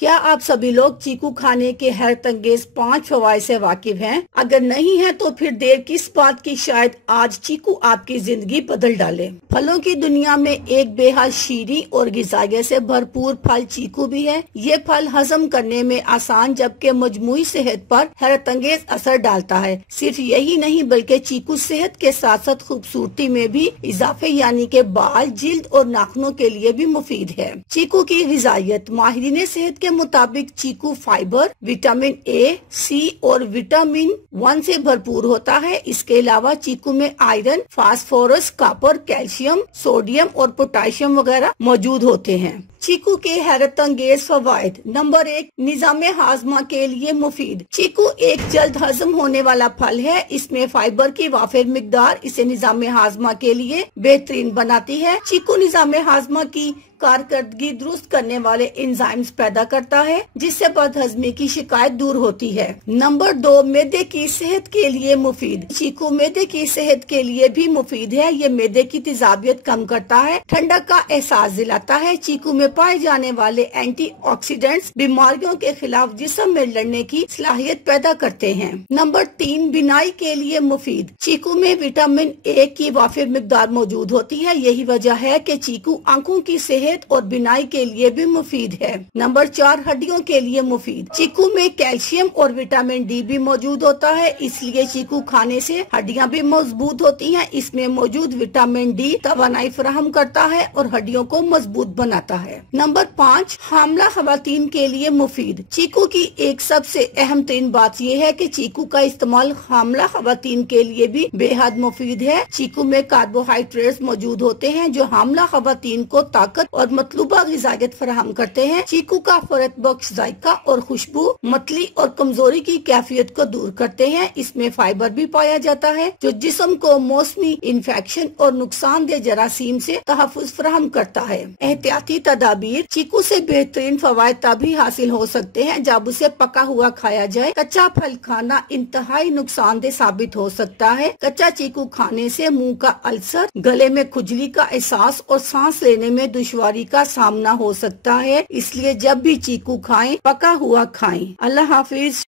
क्या आप सभी लोग चीकू खाने के हैरत अंगेज 5 फवाइद से वाकिफ हैं? अगर नहीं है तो फिर देर किस बात की, शायद आज चीकू आपकी जिंदगी बदल डाले। फलों की दुनिया में एक बेहद शीरी और गिज़ायत से भरपूर फल चीकू भी है। ये फल हजम करने में आसान जबकि मजमूई सेहत पर हैरत अंगेज असर डालता है। सिर्फ यही नहीं बल्कि चीकू सेहत के साथ साथ खूबसूरती में भी इजाफे यानी के बाल, जिल्द और नाखूनों के लिए भी मुफीद है। चीकू की गिज़ायत माहिरीन सेहत के मुताबिक चीकू फाइबर, विटामिन ए, सी और विटामिन 1 से भरपूर होता है। इसके अलावा चीकू में iron, phosphorus, copper, calcium, sodium और पोटेशियम वगैरह मौजूद होते हैं। चीकू के हैरत अंगेज फवाइद। नंबर 1, निजाम हाजमा के लिए मुफीद। चीकू एक जल्द हजम होने वाला फल है। इसमें फाइबर की वाफिर मिकदार इसे निजाम हाजमा के लिए बेहतरीन बनाती है। चीकू निजाम हाजमा की कारकर्दगी दुरुस्त करने वाले एंजाइम्स पैदा करता है जिससे बदहजमी की शिकायत दूर होती है। नंबर 2, मैदे की सेहत के लिए मुफीद। चीकू मैदे की सेहत के लिए भी मुफीद है। ये मैदे की तेजाबियत कम करता है, ठंडक का एहसास दिलाता है। चीकू में पाए जाने वाले एंटीऑक्सीडेंट्स बीमारियों के खिलाफ जिस्म में लड़ने की सलाहियत पैदा करते हैं। नंबर 3, बिनाई के लिए मुफीद। चीकू में विटामिन ए की वाफिर मिकदार मौजूद होती है। यही वजह है कि चीकू आंखों की सेहत और बिनाई के लिए भी मुफीद है। नंबर 4, हड्डियों के लिए मुफीद। चीकू में कैल्शियम और विटामिन डी भी मौजूद होता है, इसलिए चीकू खाने से हड्डियां भी मजबूत होती हैं। इसमें मौजूद विटामिन डी तवानाई फराहम करता है और हड्डियों को मजबूत बनाता है। नंबर 5, हामला खवातीन के लिए मुफीद। चीकू की एक सबसे अहम तरीन बात यह है कि चीकू का इस्तेमाल हामला खवातीन के लिए भी बेहद मुफीद है। चीकू में कार्बोहाइड्रेट्स मौजूद होते हैं जो हामला खवातीन को ताकत और मतलूबा गिज़ायत फराहम करते हैं। चीकू का फरत बख्श जायका और खुशबू मतली और कमजोरी की कैफियत को दूर करते हैं। इसमें फाइबर भी पाया जाता है जो जिस्म को मौसमी इन्फेक्शन और नुकसानदेह जरासीम से तहफ़्फ़ुज़ फराहम करता है। एहतियाती तदाबीर। चीकू से बेहतरीन फवायद तभी हासिल हो सकते हैं जब उसे पका हुआ खाया जाए। कच्चा फल खाना इंतहाई नुकसानदेह साबित हो सकता है। कच्चा चीकू खाने से मुंह का अल्सर, गले में खुजली का एहसास और सांस लेने में दुश्वारी का सामना हो सकता है। इसलिए जब भी चीकू खाएं, पका हुआ खाएं। अल्लाह हाफिज।